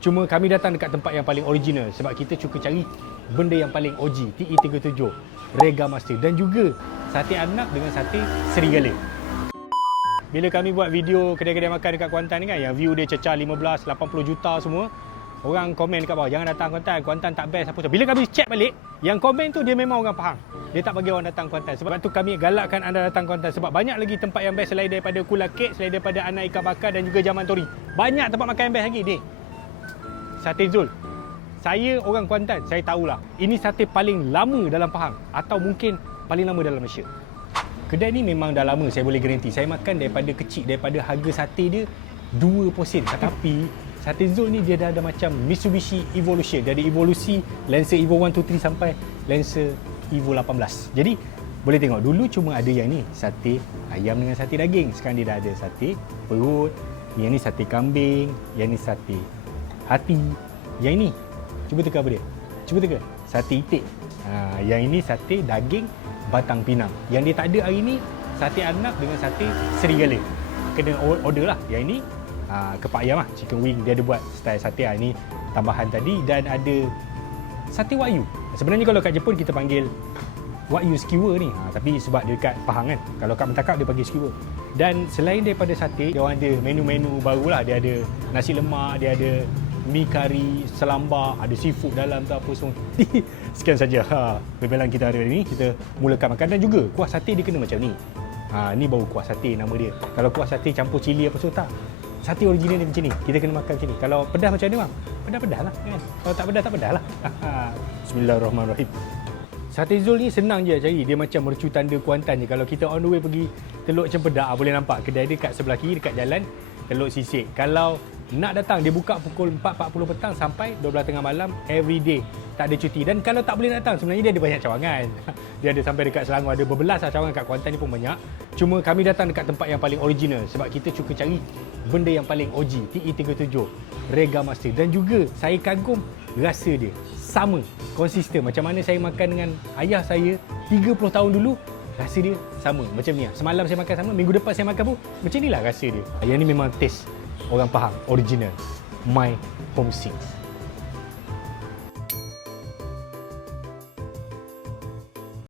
Cuma kami datang dekat tempat yang paling original sebab kita suka cari benda yang paling OG, TE37, Rega Master dan juga sate anak dengan sate serigala. Bila kami buat video kedai-kedai makan dekat Kuantan ni kan, yang view dia cecah 15, 80 juta semua, orang komen dekat bawah, jangan datang Kuantan, Kuantan tak best apa. Bila kami check balik, yang komen tu dia memang orang Pahang. Dia tak bagi orang datang Kuantan. Sebab tu kami galakkan anda datang Kuantan sebab banyak lagi tempat yang best selain daripada Kula Cake, selain daripada Anak Ikan Bakar dan juga Jaman Tori. Banyak tempat makan yang best lagi ni. Sate Zul. Saya orang Kuantan, saya tahulah. Ini sate paling lama dalam Pahang atau mungkin paling lama dalam Malaysia. Kedai ni memang dah lama, saya boleh garanti. Saya makan daripada kecil, daripada harga sate dia 2 sen. Tapi Sate Zul ni dia dah ada macam Mitsubishi Evolution. Dia ada evolusi Lancer Evo 1, 2, 3 sampai Lancer Evo 18. Jadi boleh tengok dulu cuma ada yang ni sate ayam dengan sate daging. Sekarang dia dah ada sate perut, yang ni sate kambing, yang ni sate hati. Yang ini cuba teka apa dia? Cuba teka. Sate itik. Yang ini sate daging batang pinang. Yang dia tak ada hari ni sate anak dengan sate serigala. Kena order lah. Yang ini kepak ayam lah, chicken wing. Dia ada buat style sate lah. Ini tambahan tadi. Dan ada sate wagyu. Sebenarnya kalau kat Jepun kita panggil wagyu skewer ni. Tapi sebab dia dekat Pahang kan, kalau kat Mentakap dia panggil skewer. Dan selain daripada sate, dia orang ada menu-menu baru lah. Dia ada nasi lemak, dia ada mi kari, selambak, ada seafood dalam tu apa semua. Sekian saja pembelaan kita hari ini. Kita mulakan makan. Dan juga kuah sate dia kena macam ni. Ni baru kuah sate nama dia. Kalau kuah sate campur cili apa semua tak. Sate original dia macam ni. Kita kena makan macam ni. Kalau pedas macam ni bang, pedas-pedas lah kan. Kalau tak pedas, tak pedas lah. Bismillahirrahmanirrahim. Sate Zul ni senang je cari. Dia macam mercu tanda Kuantan je. Kalau kita on the way pergi Teluk Cempedak, boleh nampak kedai dia kat sebelah kiri dekat jalan Teluk Sisik. Kalau nak datang, dia buka pukul 4.40 petang sampai 12 tengah malam every day. Tak ada cuti. Dan kalau tak boleh datang, sebenarnya dia ada banyak cawangan. Dia ada sampai dekat Selangor, ada berbelas lah cawangan kat Kuantan ni pun banyak. Cuma kami datang dekat tempat yang paling original sebab kita suka cari benda yang paling OG, TE37, Rega Master. Dan juga saya kagum rasa dia sama, konsisten. Macam mana saya makan dengan ayah saya 30 tahun dulu, rasa dia sama macam ni lah. Semalam saya makan sama, minggu depan saya makan pun macam ni lah rasa dia. Yang ni memang taste orang Pahang, original. My Home Sings.